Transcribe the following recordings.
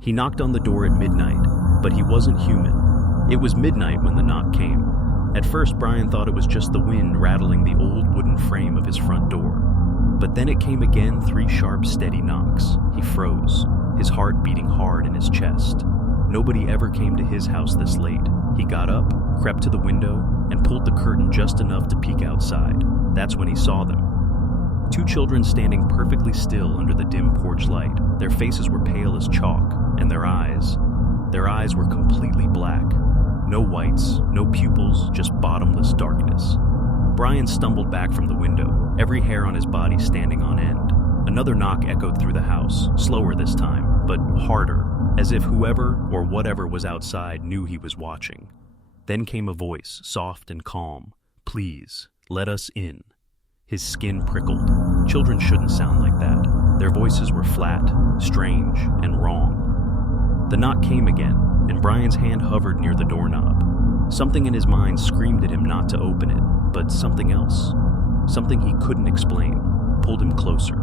He knocked on the door at midnight, but he wasn't human. It was midnight when the knock came. At first, Brian thought it was just the wind rattling the old wooden frame of his front door. But then it came again, 3 sharp, steady knocks. He froze, his heart beating hard in his chest. Nobody ever came to his house this late. He got up, crept to the window, and pulled the curtain just enough to peek outside. That's when he saw them. 2 children standing perfectly still under the dim porch light. Their faces were pale as chalk, and their eyes were completely black. No whites, no pupils, just bottomless darkness. Brian stumbled back from the window, every hair on his body standing on end. Another knock echoed through the house, slower this time, but harder, as if whoever or whatever was outside knew he was watching. Then came a voice, soft and calm. "Please, let us in." His skin prickled. Children shouldn't sound like that. Their voices were flat, strange, and wrong. The knock came again, and Brian's hand hovered near the doorknob. Something in his mind screamed at him not to open it, but something else, something he couldn't explain, pulled him closer.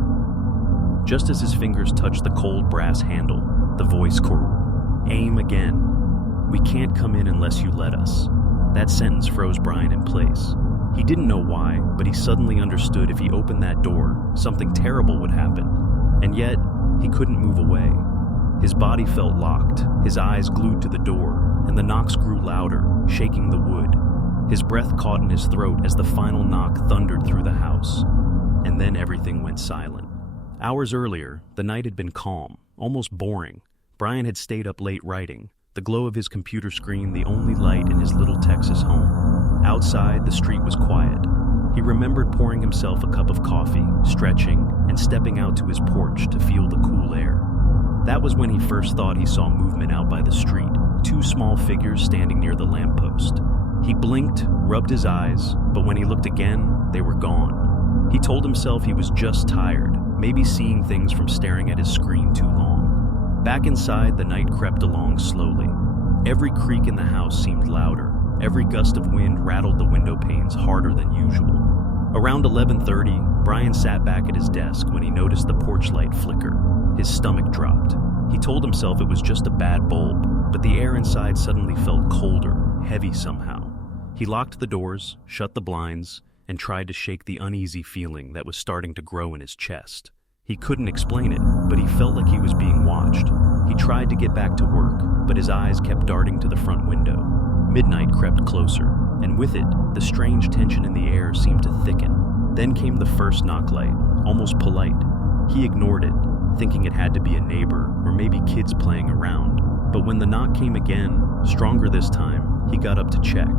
Just as his fingers touched the cold brass handle, the voice called, "Aim again. We can't come in unless you let us." That sentence froze Brian in place. He didn't know why, but he suddenly understood if he opened that door, something terrible would happen. And yet, he couldn't move away. His body felt locked, his eyes glued to the door, and the knocks grew louder, shaking the wood. His breath caught in his throat as the final knock thundered through the house. And then everything went silent. Hours earlier, the night had been calm, almost boring. Brian had stayed up late writing, the glow of his computer screen the only light in his little Texas home. Outside, the street was quiet. He remembered pouring himself a cup of coffee, stretching, and stepping out to his porch to feel the cool air. That was when he first thought he saw movement out by the street, 2 small figures standing near the lamppost. He blinked, rubbed his eyes, but when he looked again, they were gone. He told himself he was just tired, maybe seeing things from staring at his screen too long. Back inside, the night crept along slowly. Every creak in the house seemed louder. Every gust of wind rattled the window panes harder than usual. Around 11:30, Brian sat back at his desk when he noticed the porch light flicker. His stomach dropped. He told himself it was just a bad bulb, but the air inside suddenly felt colder, heavy somehow. He locked the doors, shut the blinds, and tried to shake the uneasy feeling that was starting to grow in his chest. He couldn't explain it, but he felt like he was being watched. He tried to get back to work, but his eyes kept darting to the front window. Midnight crept closer, and with it, the strange tension in the air seemed to thicken. Then came the first knock light, almost polite. He ignored it, thinking it had to be a neighbor or maybe kids playing around. But when the knock came again, stronger this time, he got up to check.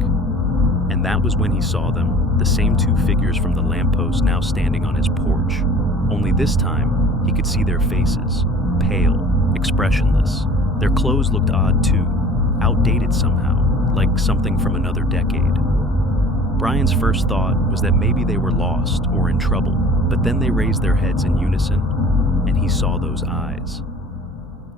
And that was when he saw them, the same 2 figures from the lamppost now standing on his porch. Only this time, he could see their faces, pale, expressionless. Their clothes looked odd too, outdated somehow, like something from another decade. Brian's first thought was that maybe they were lost or in trouble, but then they raised their heads in unison, and he saw those eyes.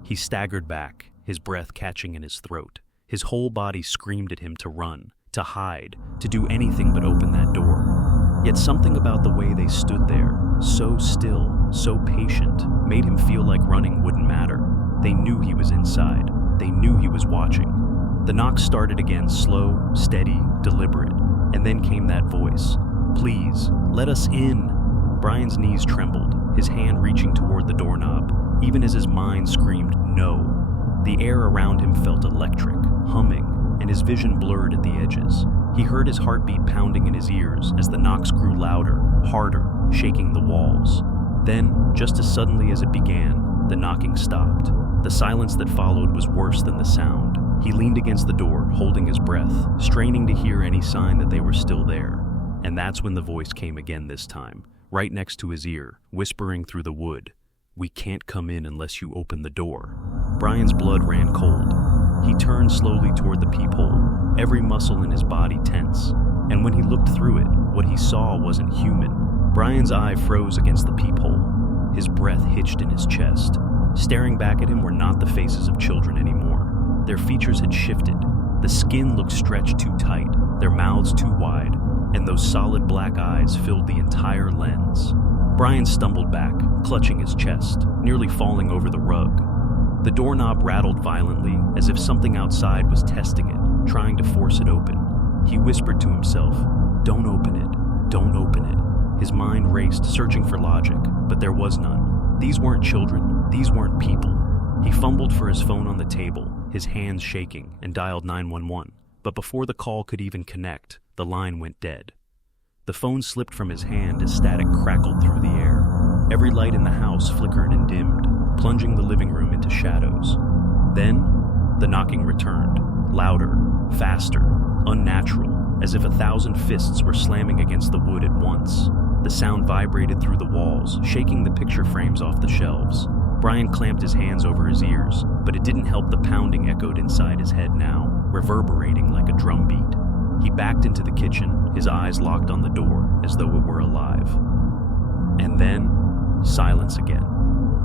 He staggered back, his breath catching in his throat. His whole body screamed at him to run, to hide, to do anything but open that door. Yet something about the way they stood there, so still, so patient, made him feel like running wouldn't matter. They knew he was inside. They knew he was watching. The knock started again, slow, steady, deliberate, and then came that voice. "Please, let us in." Brian's knees trembled, his hand reaching toward the doorknob, even as his mind screamed no. The air around him felt electric, humming, and his vision blurred at the edges. He heard his heartbeat pounding in his ears as the knocks grew louder, harder, shaking the walls. Then, just as suddenly as it began, the knocking stopped. The silence that followed was worse than the sound. He leaned against the door, holding his breath, straining to hear any sign that they were still there. And that's when the voice came again this time, right next to his ear, whispering through the wood, "We can't come in unless you open the door." Brian's blood ran cold. He turned slowly toward the peephole, every muscle in his body tense. And when he looked through it, what he saw wasn't human. Brian's eye froze against the peephole. His breath hitched in his chest. Staring back at him were not the faces of children anymore. Their features had shifted. The skin looked stretched too tight, their mouths too wide, and those solid black eyes filled the entire lens. Brian stumbled back, clutching his chest, nearly falling over the rug. The doorknob rattled violently, as if something outside was testing it, trying to force it open. He whispered to himself, "Don't open it, don't open it." His mind raced, searching for logic, but there was none. These weren't children, these weren't people. He fumbled for his phone on the table, his hands shaking, and dialed 911. But before the call could even connect, the line went dead. The phone slipped from his hand as static crackled through the air. Every light in the house flickered and dimmed, plunging the living room into shadows. Then, the knocking returned, louder, faster, unnatural, as if 1,000 fists were slamming against the wood at once. The sound vibrated through the walls, shaking the picture frames off the shelves. Brian clamped his hands over his ears, but it didn't help the pounding echoed inside his head now, reverberating like a drum beat. He backed into the kitchen, his eyes locked on the door, as though it were alive. And then, silence again.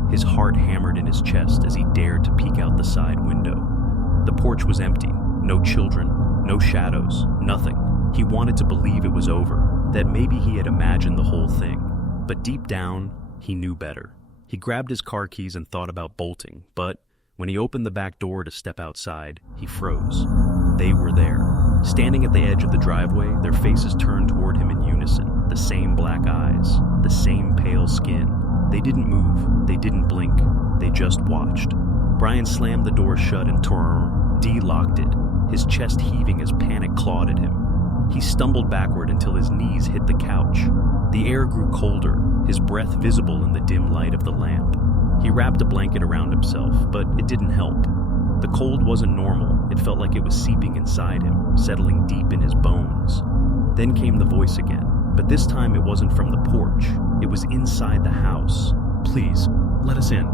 His heart hammered in his chest as he dared to peek out the side window. The porch was empty, no children, no shadows, nothing. He wanted to believe it was over, that maybe he had imagined the whole thing. But deep down, he knew better. He grabbed his car keys and thought about bolting, but when he opened the back door to step outside, he froze. They were there. Standing at the edge of the driveway, their faces turned toward him in unison, the same black eyes, the same pale skin. They didn't move, they didn't blink, they just watched. Brian slammed the door shut and de-locked it, his chest heaving as panic clawed at him. He stumbled backward until his knees hit the couch. The air grew colder, his breath visible in the dim light of the lamp. He wrapped a blanket around himself, but it didn't help. The cold wasn't normal, it felt like it was seeping inside him, settling deep in his bones. Then came the voice again, but this time it wasn't from the porch, it was inside the house. "Please, let us in."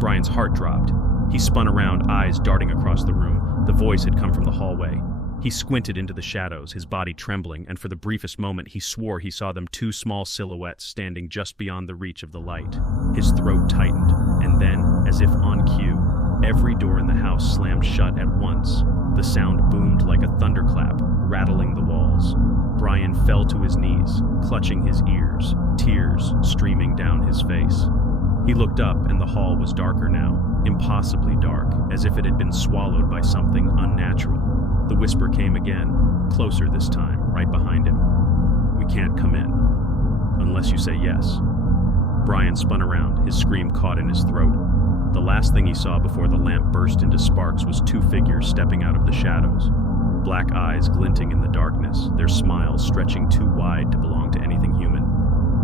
Brian's heart dropped. He spun around, eyes darting across the room. The voice had come from the hallway. He squinted into the shadows, his body trembling, and for the briefest moment he swore he saw them, two small silhouettes standing just beyond the reach of the light. His throat tightened, and then, as if on cue, every door in the house slammed shut at once. The sound boomed like a thunderclap, rattling the walls. Brian fell to his knees, clutching his ears, tears streaming down his face. He looked up, and the hall was darker now, impossibly dark, as if it had been swallowed by something unnatural. The whisper came again, closer this time, right behind him. "We can't come in, unless you say yes." Brian spun around, his scream caught in his throat. The last thing he saw before the lamp burst into sparks was two figures stepping out of the shadows. Black eyes glinting in the darkness, their smiles stretching too wide to belong to anything human.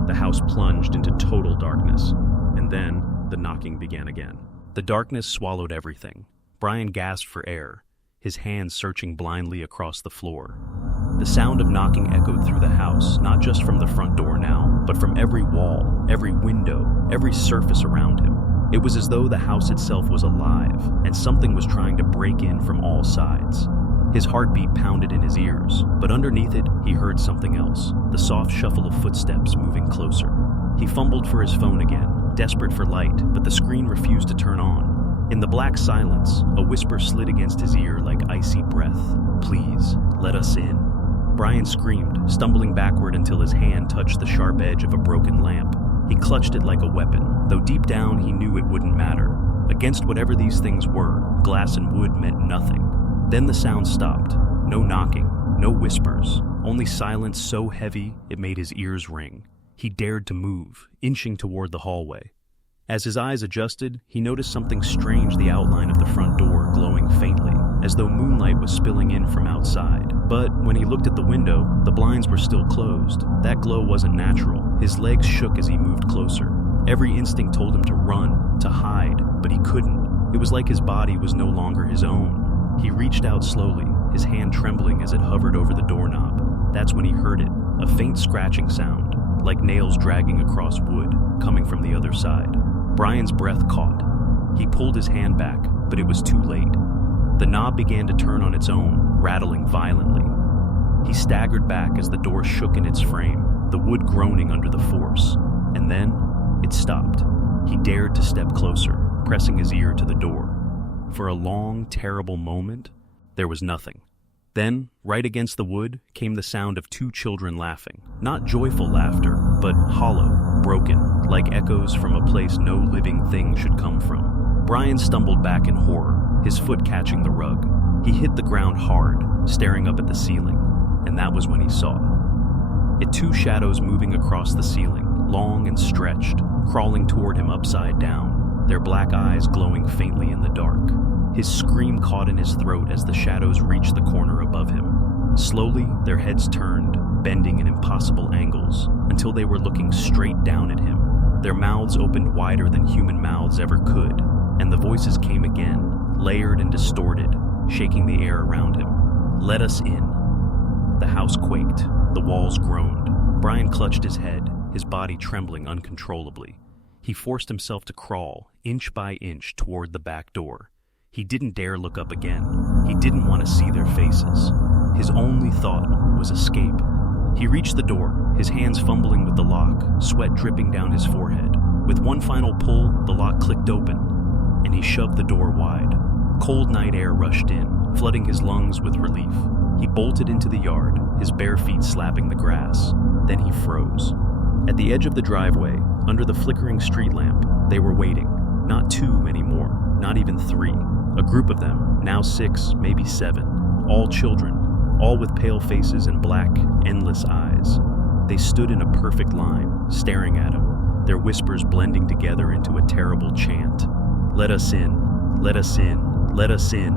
The house plunged into total darkness, and then the knocking began again. The darkness swallowed everything. Brian gasped for air, his hands searching blindly across the floor. The sound of knocking echoed through the house, not just from the front door now, but from every wall, every window, every surface around him. It was as though the house itself was alive, and something was trying to break in from all sides. His heartbeat pounded in his ears, but underneath it, he heard something else, the soft shuffle of footsteps moving closer. He fumbled for his phone again, desperate for light, but the screen refused to turn on. In the black silence, a whisper slid against his ear like icy breath. "Please, let us in." Brian screamed, stumbling backward until his hand touched the sharp edge of a broken lamp. He clutched it like a weapon, though deep down he knew it wouldn't matter. Against whatever these things were, glass and wood meant nothing. Then the sound stopped. No knocking, no whispers, only silence so heavy it made his ears ring. He dared to move, inching toward the hallway. As his eyes adjusted, he noticed something strange, the outline of the front door glowing faintly, as though moonlight was spilling in from outside. But when he looked at the window, the blinds were still closed. That glow wasn't natural. His legs shook as he moved closer. Every instinct told him to run, to hide, but he couldn't. It was like his body was no longer his own. He reached out slowly, his hand trembling as it hovered over the doorknob. That's when he heard it, a faint scratching sound, like nails dragging across wood, coming from the other side. Brian's breath caught. He pulled his hand back, but it was too late. The knob began to turn on its own, rattling violently. He staggered back as the door shook in its frame, the wood groaning under the force. And then, it stopped. He dared to step closer, pressing his ear to the door. For a long, terrible moment, there was nothing. Then, right against the wood, came the sound of two children laughing. Not joyful laughter, but hollow, broken, like echoes from a place no living thing should come from. Brian stumbled back in horror, his foot catching the rug. He hit the ground hard, staring up at the ceiling, and that was when he saw it. Two shadows moving across the ceiling, long and stretched, crawling toward him upside down, their black eyes glowing faintly in the dark. His scream caught in his throat as the shadows reached the corner above him. Slowly, their heads turned, bending in impossible angles, until they were looking straight down at him. Their mouths opened wider than human mouths ever could, and the voices came again, layered and distorted, shaking the air around him. "Let us in." The house quaked. The walls groaned. Brian clutched his head, his body trembling uncontrollably. He forced himself to crawl, inch by inch, toward the back door. He didn't dare look up again. He didn't want to see their faces. His only thought was escape. He reached the door, his hands fumbling with the lock, sweat dripping down his forehead. With one final pull, the lock clicked open, and he shoved the door wide. Cold night air rushed in, flooding his lungs with relief. He bolted into the yard, his bare feet slapping the grass. Then he froze. At the edge of the driveway, under the flickering street lamp, they were waiting. Not two anymore, not even three. A group of them, now 6, maybe 7, all children, all with pale faces and black, endless eyes. They stood in a perfect line, staring at him, their whispers blending together into a terrible chant. "Let us in, let us in, let us in."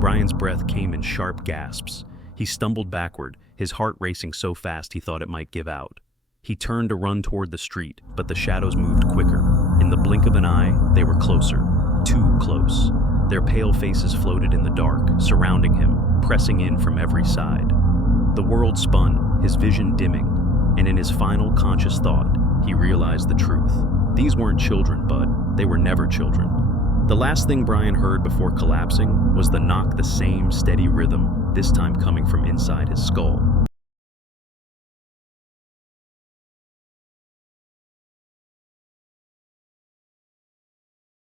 Brian's breath came in sharp gasps. He stumbled backward, his heart racing so fast he thought it might give out. He turned to run toward the street, but the shadows moved quicker. In the blink of an eye, they were closer, too close. Their pale faces floated in the dark, surrounding him, pressing in from every side. The world spun, his vision dimming, and in his final conscious thought, he realized the truth. These weren't children, Bud. They were never children. The last thing Brian heard before collapsing was the knock, the same steady rhythm, this time coming from inside his skull.